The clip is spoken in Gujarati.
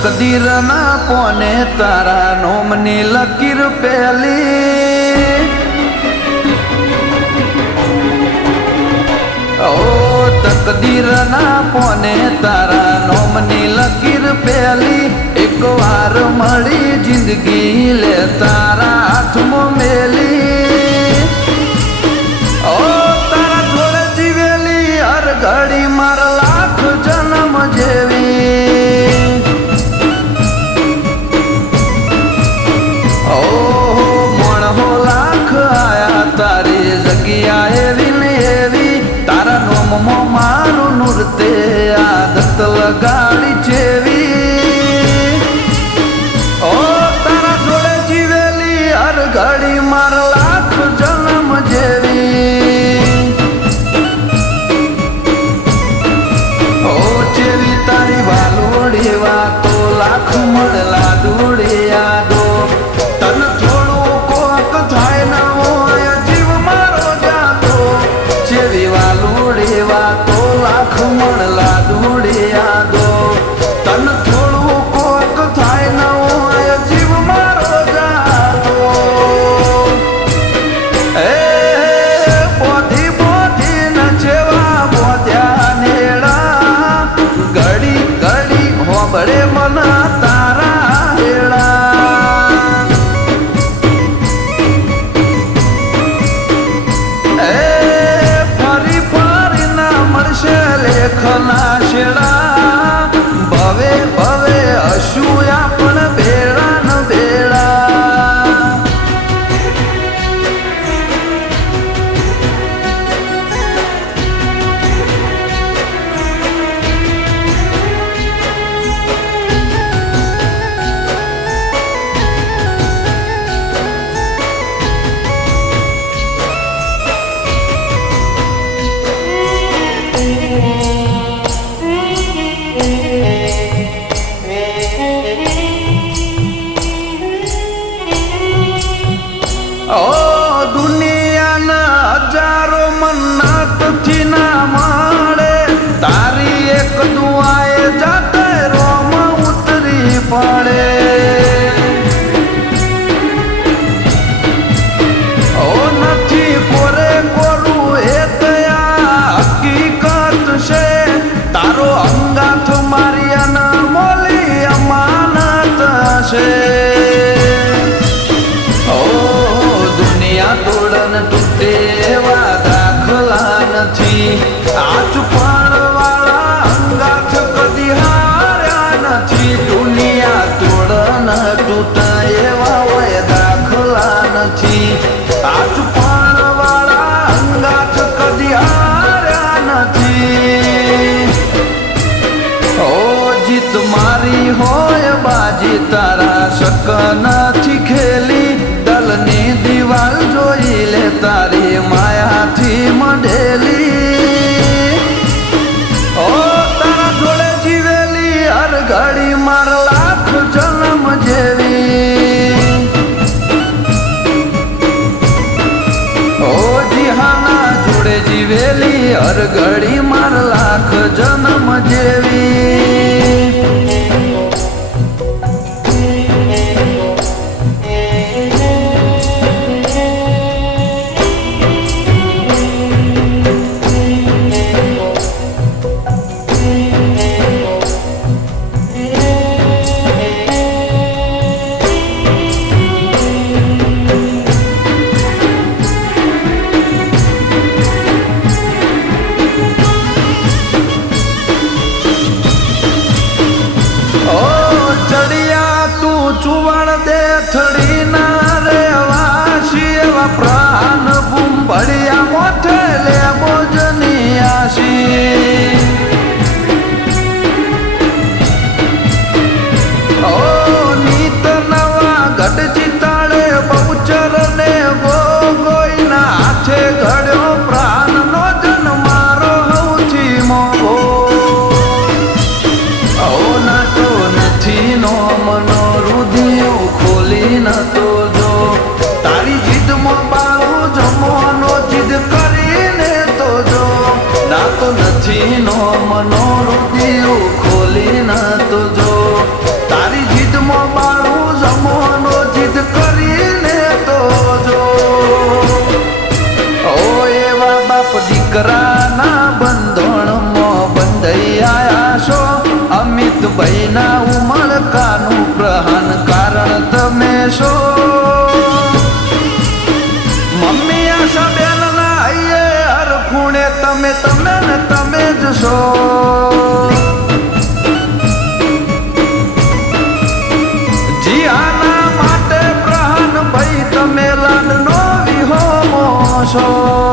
તકદીરના પોને તારા નોમની લકીર પેલી ઓ તકદીરના પોને તારા નોમની લકીર પેલી એક વાર મળી જિંદગી લે તારા હાથમાં મેલી ઓ તારા જોડે જીવેલી હર ઘડી મારા લાખ જન્મ જેવી તારી જગ્યા એવી ને એવી તારા નોમમાં મારું નૃત્ય આદત લગાડી જેવી ઓ તારા જોડે જીવેલી હર ઘડી મારા લાખ જન્મ જેવી ઓ જેવી તારી વાલોડી વાતો લાખ મળલા દોડે યાદો તન થોડું કોક થાય ના વાતો લાખ મળલા દોડે યાદો તન થોડું કોક થાય ન હોય જીવ મારો જાતો એ બોધી બોધી ન જેવા બોધ્યા નેડા ઘડી ઘડી હોબળે મન તારા હેડા લેખના શેડા ભવે ભવે હશું આપણ બેડા ન બેડા ઓ દુનિયાના હજારો મન્નતથી ના મળે તારી એક દુઆએ જાતે રોમ ઉતરી પડે ઓ નથી કોરે કોરું એ તયા હકીકત છે તારો અંગાથ મારી અનમોલી અમાનત છે તોડન તૂટે એવા દાખલા નથી આજ પણ વાળા અંગાથ કદી હાર્યા નથી દુનિયા તોડન તૂટે એવા હોય દાખલા નથી આજ પણ વાળા અંગાથ કદી હાર્યા નથી ઓ જીત મારી હોય બાજી તારા શક નથી ખેલી દલની દિવાલ જોઈ લે તારી માયાથી મંડેલી ઓ તારા જોડે જીવેલી હર ઘડી માર લાખ જન્મ જેવી ઓ જીહાના જોડે જીવેલી હર ઘડી માર લાખ જન્મ જેવી દિયું ખોલી ન તો જો તારી જીદમાં બાળું જમવાનો જીદ કરીને તો જો ઓ એવા બાપ દીકરાના બંધણમાં બંધાઈ આયા છો અમિતભાઈના ઉમળકાનું પ્રહાન કારણ તમે છો મમ્મી આશા બેન ના હૈયે હર ખૂણે તમે જ છો જીયાના માટે પ્રહાન ભાઈ તમે લાડનો વિહોમો છો